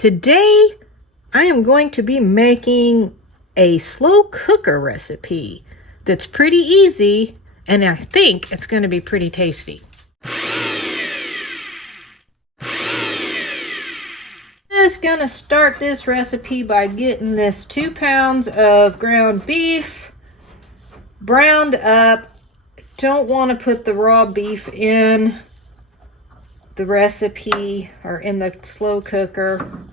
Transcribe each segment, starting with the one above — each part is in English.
Today, I am going to be making a slow cooker recipe that's pretty easy, and I think it's going to be pretty tasty. Just gonna start this recipe by getting this 2 pounds of ground beef browned up. Don't want to put the raw beef in the recipe or in the slow cooker.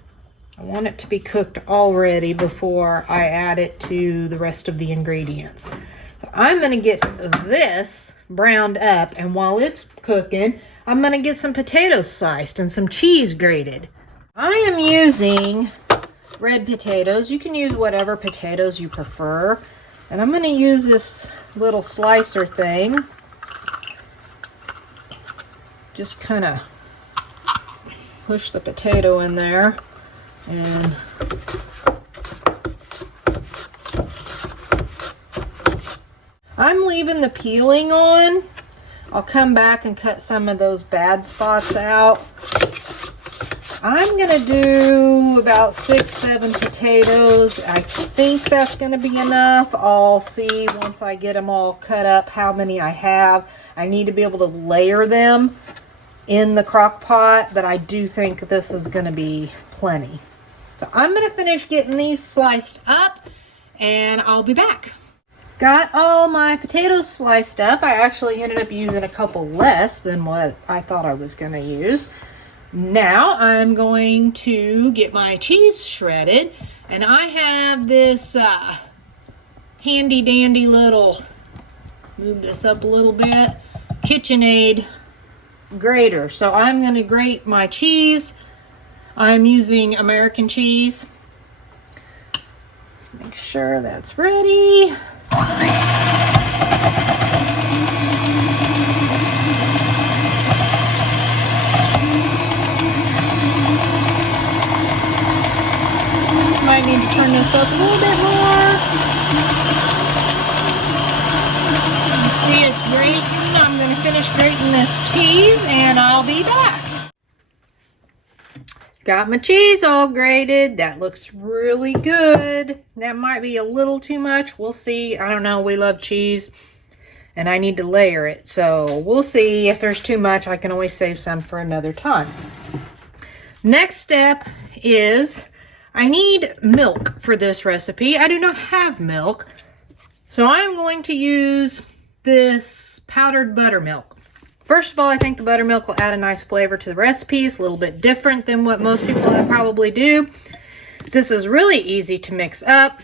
I want it to be cooked already before I add it to the rest of the ingredients. So I'm going to get this browned up, and while it's cooking, I'm going to get some potatoes sliced and some cheese grated. I am using red potatoes. You can use whatever potatoes you prefer. And I'm going to use this little slicer thing. Just kind of push the potato in there. And I'm leaving the peeling on. I'll come back and cut some of those bad spots out. I'm gonna do about 6-7 potatoes. I think that's gonna be enough. I'll see once I get them all cut up how many I have. I need to be able to layer them in the crock pot, but I do think this is gonna be plenty. So I'm gonna finish getting these sliced up and I'll be back. Got all my potatoes sliced up. I actually ended up using a couple less than what I thought I was gonna use. Now I'm going to get my cheese shredded, and I have this handy dandy little, move this up a little bit, KitchenAid grater. So I'm going to grate my cheese. I'm using American cheese. Let's make sure that's ready. Might need to turn this up a little bit more. You see it's grating. I'm going to finish grating this cheese and I'll be back. Got my cheese all grated. That looks really good. That might be a little too much. We'll see. I don't know. We love cheese and I need to layer it. So we'll see. If there's too much, I can always save some for another time. Next step is I need milk for this recipe. I do not have milk, so I'm going to use this powdered buttermilk. First of all, I think the buttermilk will add a nice flavor to the recipe. It's a little bit different than what most people probably do. This is really easy to mix up.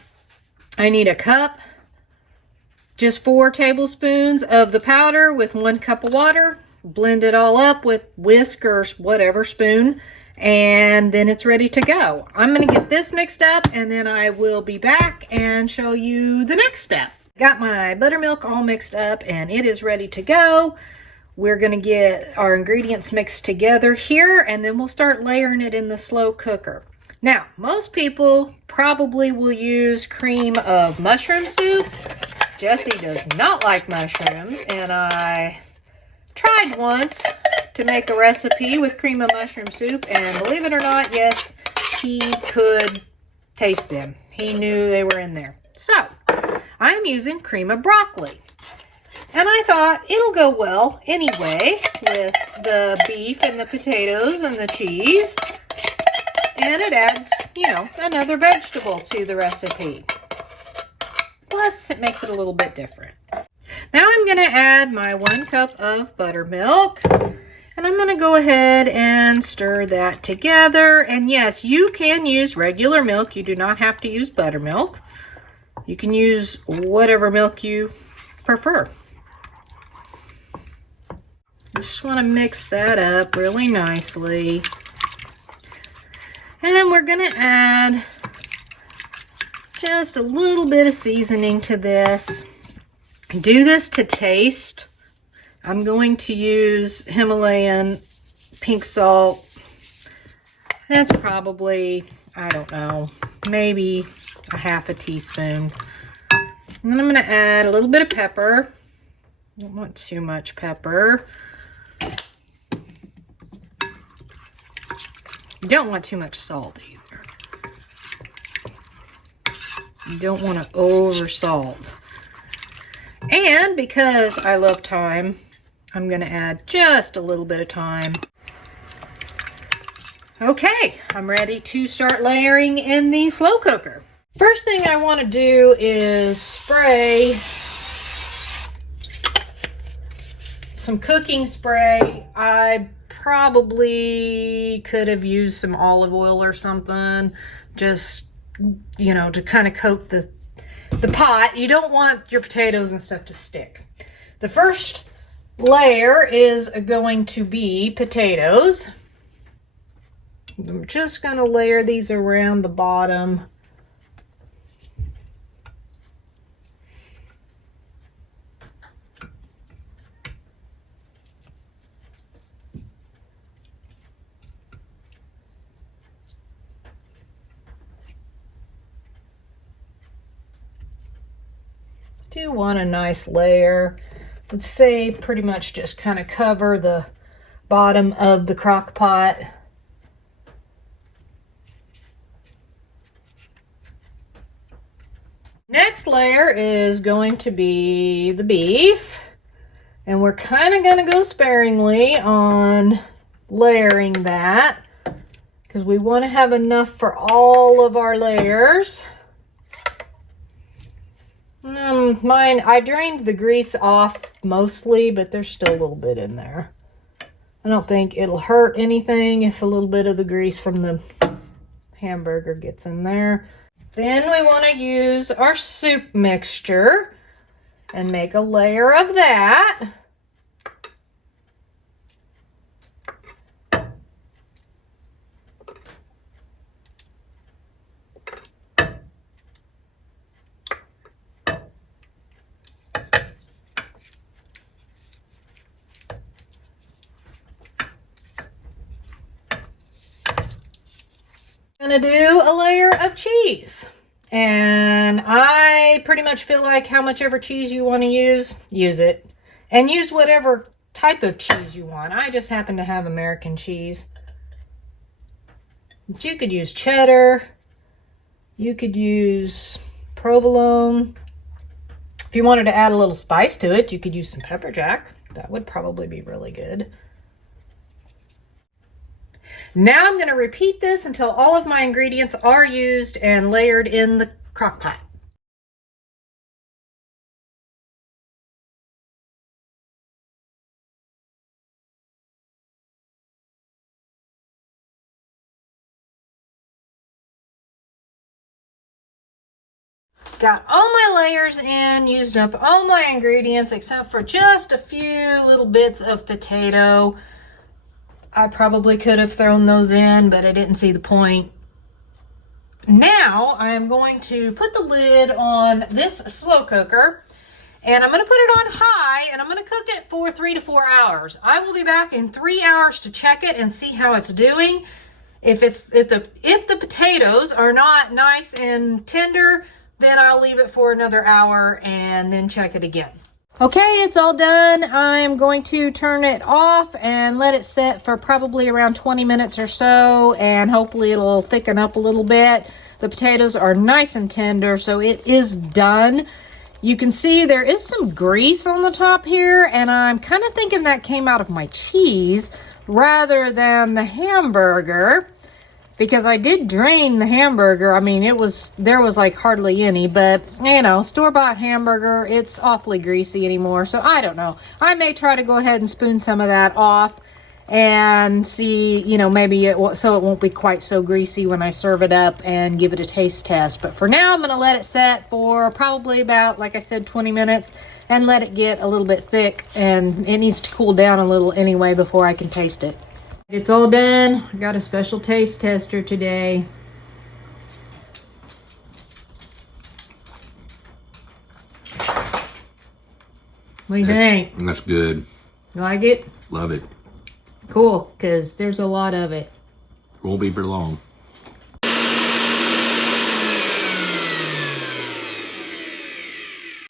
I need a cup, just 4 tablespoons of the powder with 1 cup of water. Blend it all up with whisk or whatever spoon, and then it's ready to go. I'm going to get this mixed up and then I will be back and show you the next step. Got my buttermilk all mixed up and it is ready to go. We're going to get our ingredients mixed together here and then we'll start layering it in the slow cooker. Now, most people probably will use cream of mushroom soup. Jessie does not like mushrooms, and I tried once to make a recipe with cream of mushroom soup, and believe it or not, yes, he could taste them. He knew they were in there. So I'm using cream of broccoli, and I thought it'll go well anyway with the beef and the potatoes and the cheese, and it adds, you know, another vegetable to the recipe. Plus it makes it a little bit different. Now I'm going to add my 1 cup of buttermilk, and I'm going to go ahead and stir that together. And yes, you can use regular milk. You do not have to use buttermilk. You can use whatever milk you prefer. I just want to mix that up really nicely. And then we're going to add just a little bit of seasoning to this. Do this to taste. I'm going to use Himalayan pink salt. That's probably, I don't know, maybe a half a teaspoon. And then I'm going to add a little bit of pepper. Don't want too much pepper. You don't want too much salt either. You don't want to over salt. And because I love thyme, I'm going to add just a little bit of thyme. Okay, I'm ready to start layering in the slow cooker. First thing I want to do is spray some cooking spray. I probably could have used some olive oil or something, just, you know, to kind of coat the pot. You don't want your potatoes and stuff to stick. The first layer is going to be potatoes. I'm just going to layer these around the bottom. Do want a nice layer. Let's say pretty much just kind of cover the bottom of the crock pot. Next layer is going to be the beef, and we're kind of going to go sparingly on layering that because we want to have enough for all of our layers. Mine, I drained the grease off mostly, but there's still a little bit in there. I don't think it'll hurt anything if a little bit of the grease from the hamburger gets in there. Then we want to use our soup mixture and make a layer of that. Gonna do a layer of cheese, and I pretty much feel like how much ever cheese you want to use it, and use whatever type of cheese you want. I just happen to have American cheese, but you could use cheddar, you could use provolone. If you wanted to add a little spice to it, you could use some pepper jack. That would probably be really good. Now I'm going to repeat this until all of my ingredients are used and layered in the crock pot. Got all my layers in, used up all my ingredients except for just a few little bits of potato. I probably could have thrown those in, but I didn't see the point. Now I am going to put the lid on this slow cooker, and I'm going to put it on high, and I'm going to cook it for 3 to 4 hours. I will be back in 3 hours to check it and see how it's doing. If the potatoes are not nice and tender, then I'll leave it for another hour and then check it again. Okay, it's all done. I'm going to turn it off and let it set for probably around 20 minutes or so, and hopefully it'll thicken up a little bit. The potatoes are nice and tender, so it is done. You can see there is some grease on the top here, and I'm kind of thinking that came out of my cheese rather than the hamburger, because I did drain the hamburger. I mean, there was like hardly any, but you know, store-bought hamburger, it's awfully greasy anymore, so I don't know. I may try to go ahead and spoon some of that off and see, you know, maybe so it won't be quite so greasy when I serve it up, and give it a taste test. But for now, I'm going to let it set for probably about, like I said, 20 minutes and let it get a little bit thick, and it needs to cool down a little anyway before I can taste it. It's all done. I got a special taste tester today. What do you think? That's good. You like it? Love it. Cool, because there's a lot of it. Won't be for long.